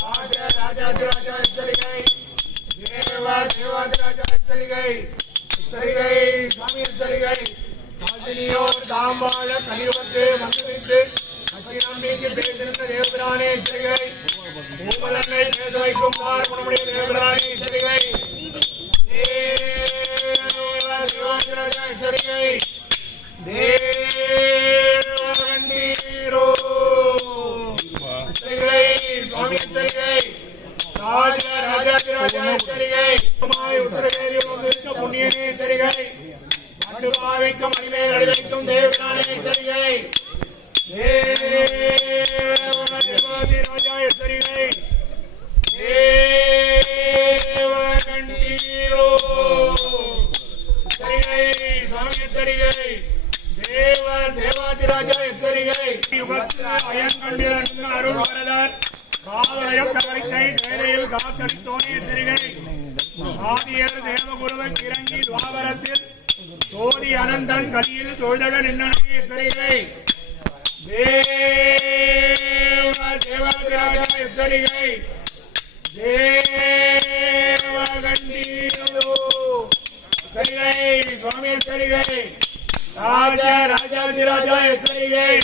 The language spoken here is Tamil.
ராஜாதிராஜா எச்சரிக்கை, தேவாதிராஜா எச்சரிக்கை, எச்சரிக்கை சுவாமி எச்சரிக்கை. காசினியோர் தாம்பாழ கலியுகத்து வந்து நம்பிக்கை பேசிருந்த தேவபிரானே எச்சரிக்கை, பூமலன்னை பேச வைக்கும் குணமுடைய தேவபிரானே எச்சரிக்கை, தேவாதிராஜா எச்சரிக்கை, தேவண்டீரோ எச்சரிக்கை சுவாமி எச்சரிக்கை, ராஜாதிராஜா எச்சரிக்கை, புண்ணியனே எச்சரிக்கை, மடுவாவைக்கும் அடிமேல் அடிவைக்கும் தேவபிரானே எச்சரிக்கை, தேவாதிராஜா எச்சரிக்கை, தேவகண்டீரோ எச்சரிக்கை சுவாமி எச்சரிக்கை, தேவாதிராஜா எச்சரிக்கை. அயன் கண்டிருந்த அருள் வரதார் காதலயம் தகரித்தை தேரையில் காத்தடித்தோனே எச்சரிக்கை, ஆதியர் தேவகுருவன் இறங்கி துவாபரத்தில் சோதி அனந்தன் கலியில் தொழுதக நின்னனே எச்சரிக்கை, தேவாதிராஜா எச்சரிக்கை, தேவகண்டீரோ எச்சரிக்கை சுவாமி எச்சரிக்கை, ராஜாதிராஜா எச்சரிக்கை.